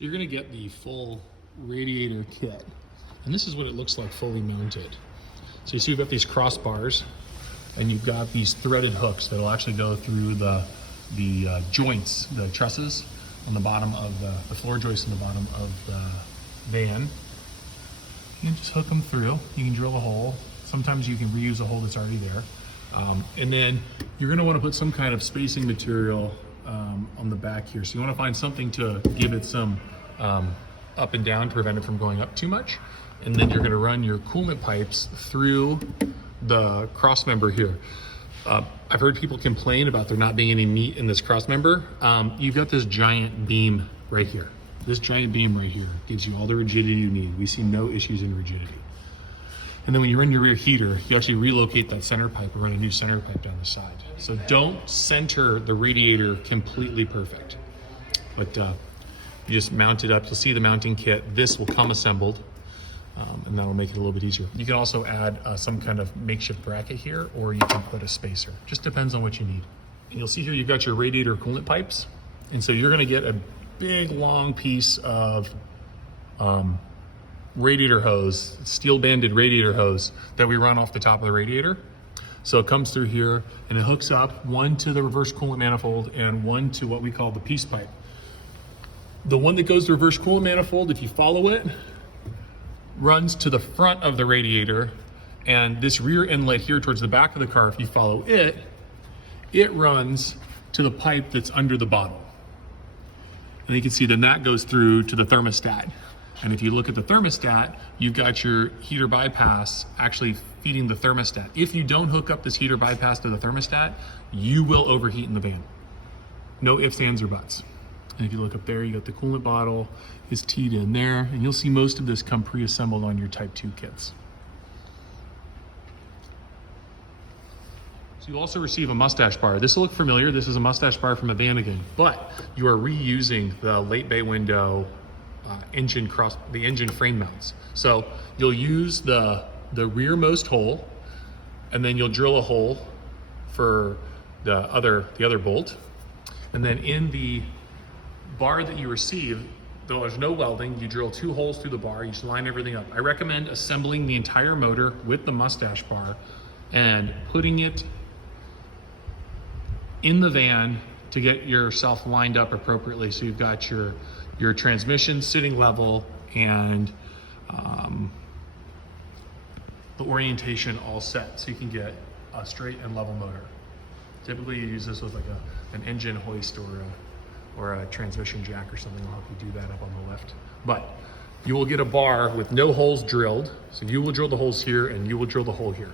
You're gonna get the full Radiator kit, and this is what it looks like fully mounted. So you see we've got these crossbars, and you've got these threaded hooks that'll actually go through the joints, the trusses on the bottom of the floor joists in the bottom of the van. You can just hook them through. You can drill a hole. Sometimes you can reuse a hole that's already there. And then you're gonna wanna put some kind of spacing material on the back here. So you wanna find something to give it some up and down to prevent it from going up too much. And then you're gonna run your coolant pipes through the cross member here. I've heard people complain about there not being any meat in this cross member. You've got this giant beam right here. This giant beam right here gives you all the rigidity you need. We see no issues in rigidity. And then when you run your rear heater, you actually relocate that center pipe and run a new center pipe down the side. So don't center the radiator completely perfect. But you just mount it up. You'll see the mounting kit. This will come assembled, and that'll make it a little bit easier. You can also add some kind of makeshift bracket here, or you can put a spacer. Just depends on what you need. And you'll see here you've got your radiator coolant pipes. And so you're gonna get a big long piece of radiator hose, steel banded radiator hose that we run off the top of the radiator. So it comes through here and it hooks up, one to the reverse coolant manifold and one to what we call the piece pipe. The one that goes to reverse coolant manifold, if you follow it, runs to the front of the radiator, and this rear inlet here towards the back of the car, if you follow it, it runs to the pipe that's under the bottle. And you can see then that goes through to the thermostat. And if you look at the thermostat, you've got your heater bypass actually feeding the thermostat. If you don't hook up this heater bypass to the thermostat, you will overheat in the van. No ifs, ands, or buts. And if you look up there, you got the coolant bottle is teed in there, and you'll see most of this come pre-assembled on your Type 2 kits. So you also receive a mustache bar. This will look familiar. This is a mustache bar from a van again, but you are reusing the late bay window engine frame mounts. So you'll use the rearmost hole, and then you'll drill a hole for the other bolt. And then in the bar that you receive, though there's no welding, you drill 2 holes through the bar, you just line everything up. I recommend assembling the entire motor with the mustache bar and putting it in the van to get yourself lined up appropriately. So you've got your transmission sitting level and the orientation all set so you can get a straight and level motor. Typically you use this with like an engine hoist or a transmission jack or something. I'll help you do that up on the left. But you will get a bar with no holes drilled. So you will drill the holes here and you will drill the hole here.